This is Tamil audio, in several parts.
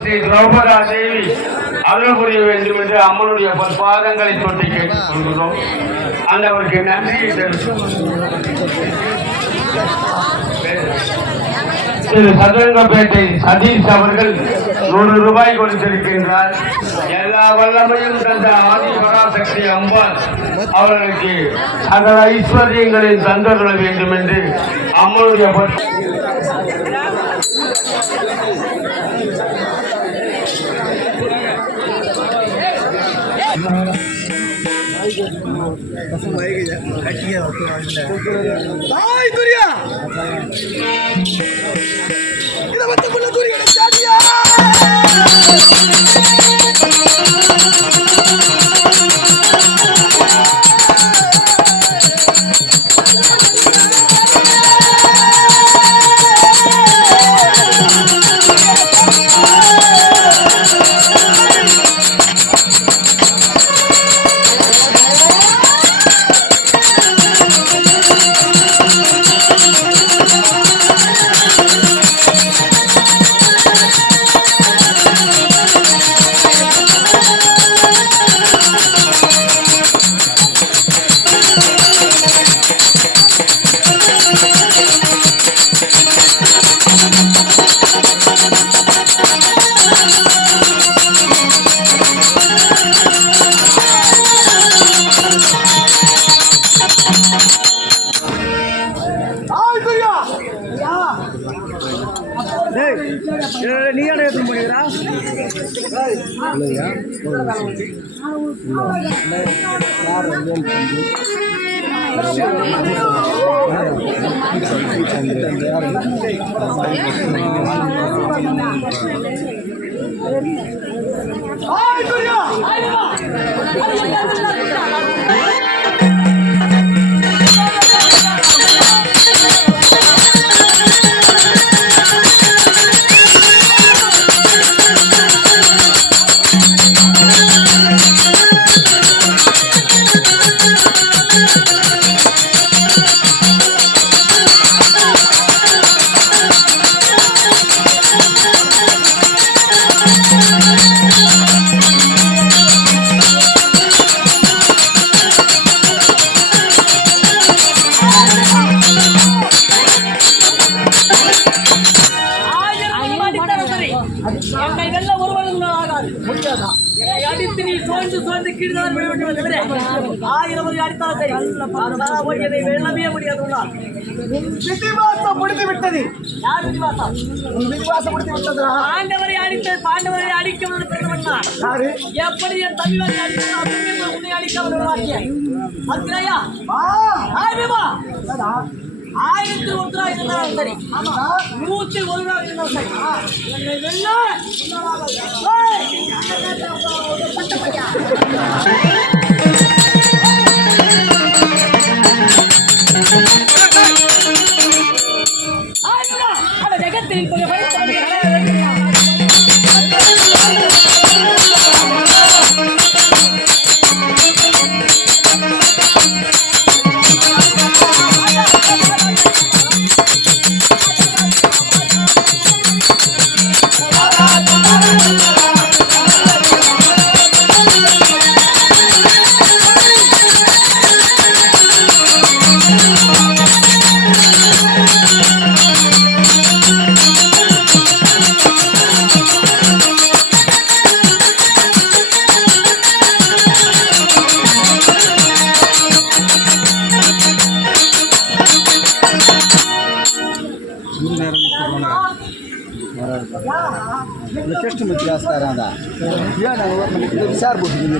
ஸ்ரீ திரௌபதா தேவி அருள் புரிய வேண்டும் என்று அம்மனுடைய பாதங்களை தொட்டி கேட்டுக் கொள்கிறோம். ஆண்டவருக்கு நன்றியை திரு சதுரங்கப்பேட்டை சதீஷ் அவர்கள் 100 ரூபாய் கொடுத்திருக்கின்றார். எல்லா வல்லமையும் தந்த ஆதி பராசக்தி அம்பாள் அவர்களுக்கு சகல ஐஸ்வர்யங்களில் தந்தருள வேண்டும் என்று அம்மனுடைய பாண்டவரை அடித்து பாண்டவரை அடிக்க எப்படி என் தமிழை உன்னை அடிக்க அத்திரையா 1001 இருந்தாலும் சரி 101 இருந்தாலும் சரி என்னை வெல்ல ஜெகத்தில் கொஞ்சம் ಟೆಸ್ಟ್ ಮುಚ್ಚಿಸ್ತಾರ ವಿಚಾರ ಬೊಮ್ಮೆ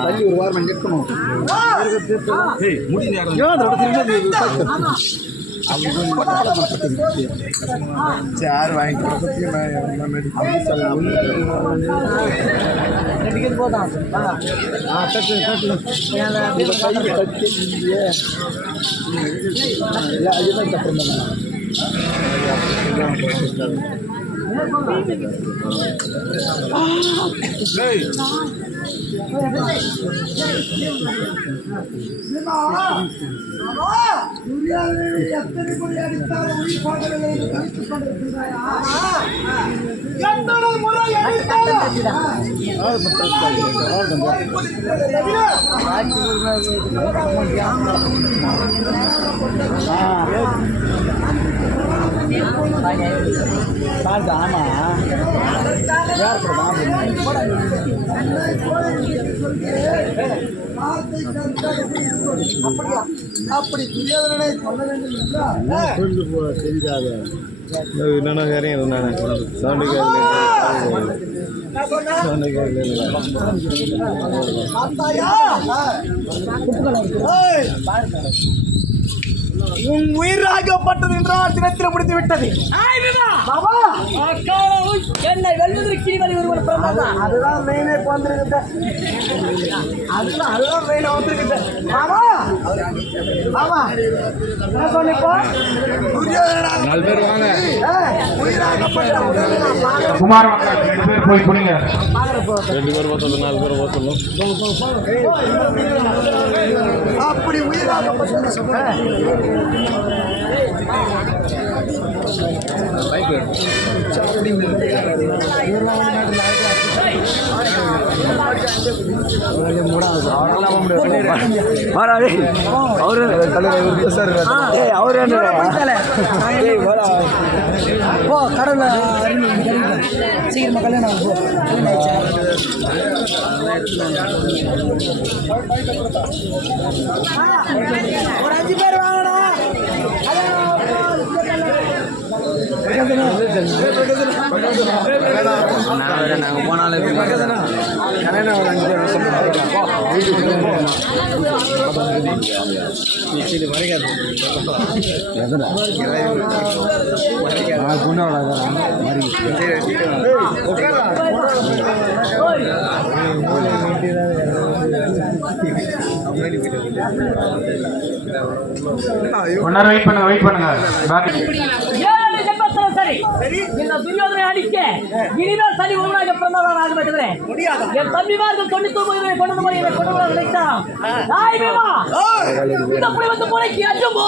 ಅಲ್ಲಿ ஒரு வாரம் நிற்கணும் चार वाइट ಸೂರ್ಯ ஆமா யார் அப்படி துரியோதனனை சொல்ல வேண்டும் தெரியாத என்னென்ன காரியம் சவுண்டு உன் உயிராகப்பட்டது என்றால் தினத்தில் முடித்து விட்டது. என்னை வெல்வதற்கு ஒருவர் பிறந்தார். அதுதான் மெயினே வந்திருக்கு. அதுதான் மெயினா வந்திருக்கு. ஆமா ஆமா என்ன சொன்னீங்க? நாலு பேர் வாங்க. உயிராகப்பட்ட குமார் வாங்க. 2 பேர் போய் குடிங்க. 2 பேர் பார்த்தது 4 பேர் பார்த்தோம். அப்படி உயிராகப்பட்டது சொன்னேன். சீக்கிரமா கல்யாணம் ஒரு 5 பேர் வாங்கடா. நாங்கள் போனாலும் வெயிட் பண்ணுங்க. சரி இந்த துரியோதனை அடிக்க இனிமேல் சரி ஒன்றாக பிறந்தவராக ஆகப்பட்டவரே என் தம்பிமார்கள் 99 கொண்டு போய் நினைத்தான். இந்த புலி வந்து முறைக்கு அஜும்போ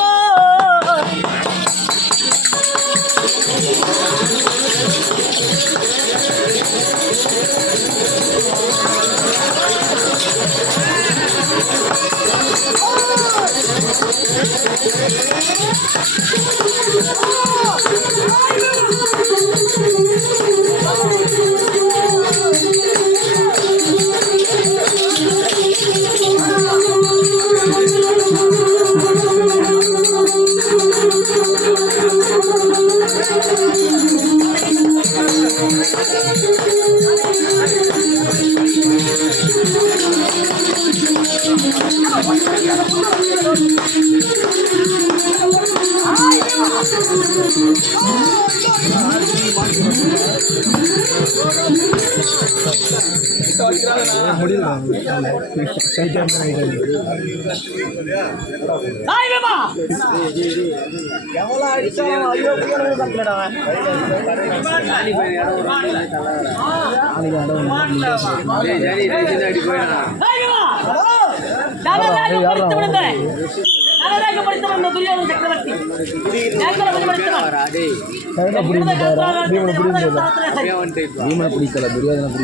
எவ்வளோ அடிச்சாலும் ஐயோ சக்கரவர்த்தி பிடிக்கல துரியோதனை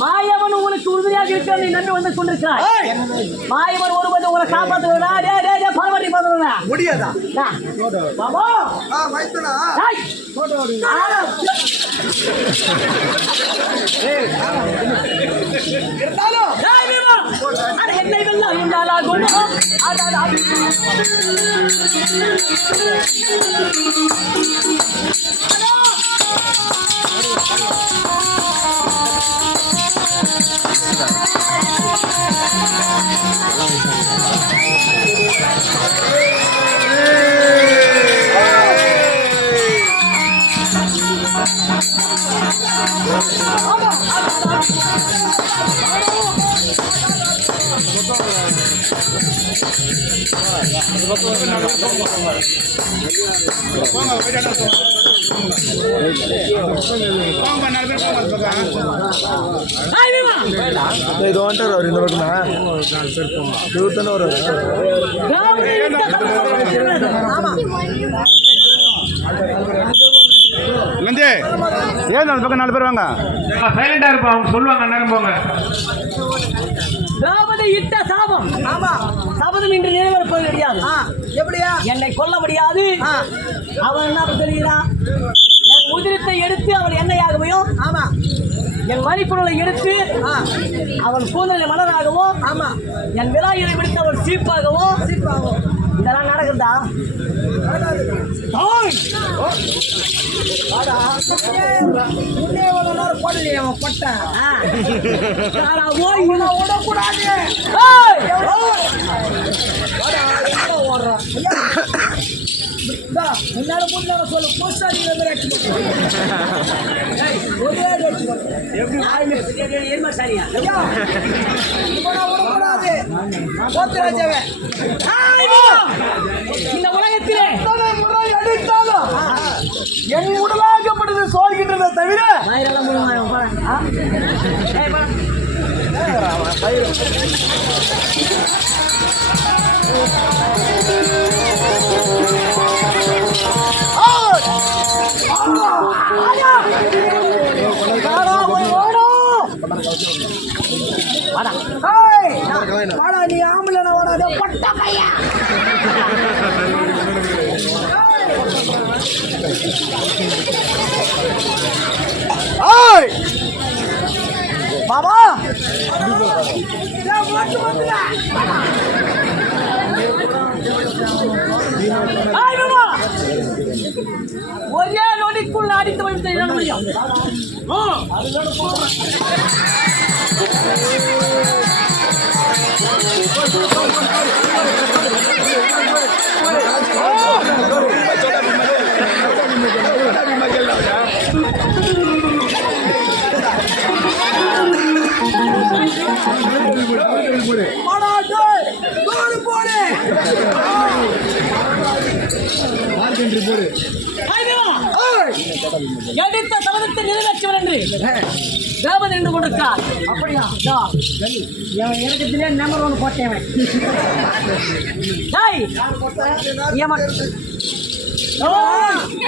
மாயவன் உனக்கு உறுதியாக இருக்க நீ நன்றி வந்து கொண்டிருக்கிறாய். மாயவன் ஒருபோது உங்களை காப்பாற்றுவா பரவாடி பார்த்துவா முடியாதா பாபா என்னை வெல்லாம் இருந்தாலும் ಇದು ಅಂటారు ಅವ್ರು ಇಂದ ಬಗ್ನ ದೇವತನ ಅವರು ஏன் நாலு பக்கம் 4 பேர் வாங்க சைலண்டா இருப்பா, அவங்க சொல்லுவாங்க நேரம் போங்க. திரௌபதி இட்ட சாபம். ஆமா, சபதம் இன்று நிறைவேறப் போவது கிடையாது. எப்படியா? என்னை கொல்ல முடியாது. அவன் என்ன சொல்கிறான்? என் உதிரத்தை எடுத்து அவன் எண்ணெயாகவும், ஆமா, என் மணிப்பொருளை எடுத்து அவன் கூந்தலை மலராகவும், ஆமா, என் விராயிலை பிடித்து அவன் சீப்பாகவும், இதெல்லாம் நடக்குதா? இந்த உலகத்திலே என் உடலாகப்பட்டது சோழ்கின்றதை தவிர நீ ஆம்பளை ஓடாத பட்ட பையா பாபா ஒரே நொடிக்குள் அடித்து வைத்து முடியும். எடுத்த சபதத்தை நிறைவேற்றுவர் என்று திரௌபதி நின்று கொண்டிருக்கிறார். அப்படியா? இறக்கத்திலே நம்பர் 1 போட்டேன்.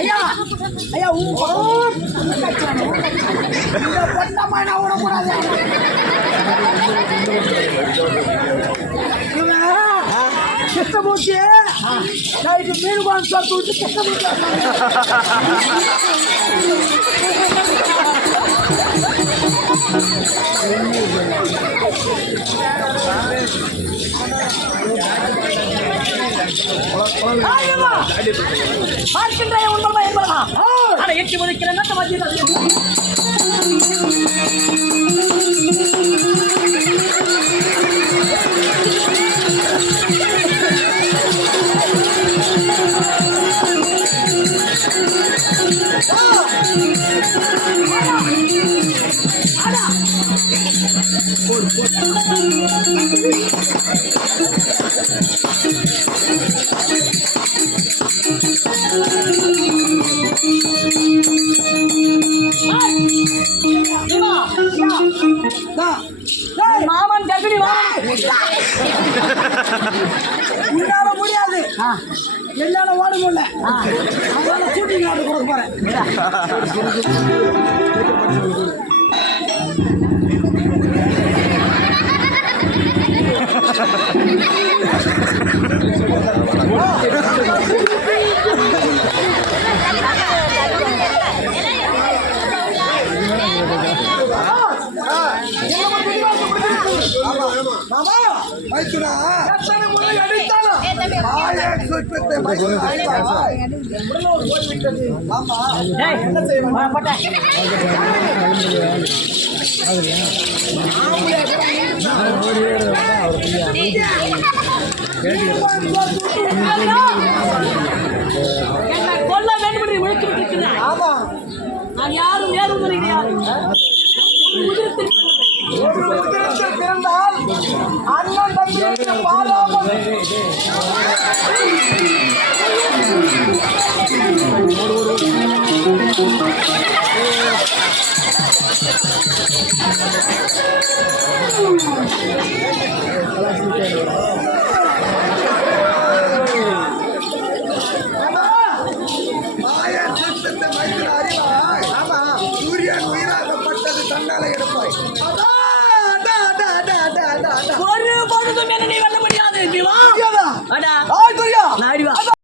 ஐயா ஐயா விடக்கூடாது. கிருஷ்ணமூர்த்தி நைட்டு மீன் குழம்பு சாப்பிட்டு விட்டு கிருஷ்ணமூர்த்தி பார்க்கின்ற உண்மை என்பதா? அதை எட்டி முடிக்கிற நட்ட மத்தியில் மாமன் கர்ப்பிணி உன்னால முடியாது, என்னால ஓட முடியல, அதனால ஷூட்டிங் ஆர்டர் கொடுக்க போறேன். மாமா மைத்துனா எத்தனை முறை அடித்தாலும் ஆமா என்ன செய்வேன் கொல்ல வேண்டும் என்று விழித்திருக்கிறேன். ஆமா, நான் யாரும் ஏதும் கிடையாது. பிறந்தால் அண்ணன் தம்பி பாராமல் காலை எடுப்பாய் அடா, அடா, அடா, அடா, அடா, அடா, அடா. ஒரு பொழுதும் என்ன நீ வெல்ல முடியாது. நீ வா. முடியாதா? அடா. ஆய் துரியா நான் அடி வா.